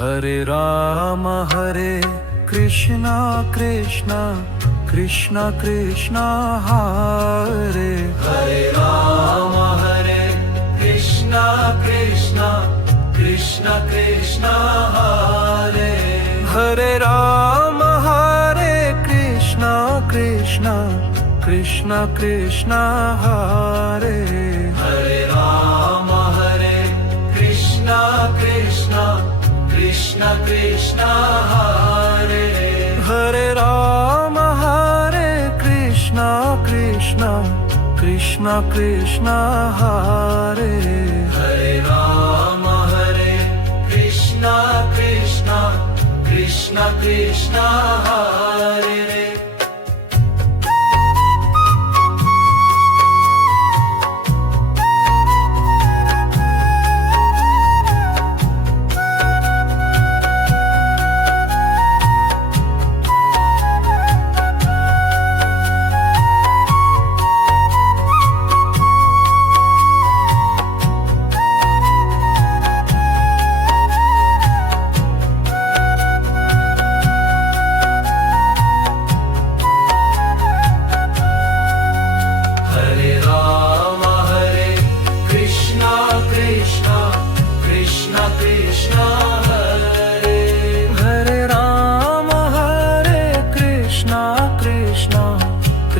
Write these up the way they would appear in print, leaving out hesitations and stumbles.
Hare Krishna Krishna Krishna Krishna Hare Ram Hare Krishna Krishna Krishna Krishna Hare Hare Ram Hare Krishna Krishna Krishna Krishna Hare Ram Hare Krishna Krishna Krishna Krishna Hare Hare Ram Hare Krishna Krishna Krishna Krishna Hare Ram Hare Krishna Krishna Krishna Krishna Hare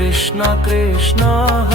Krishna Krishna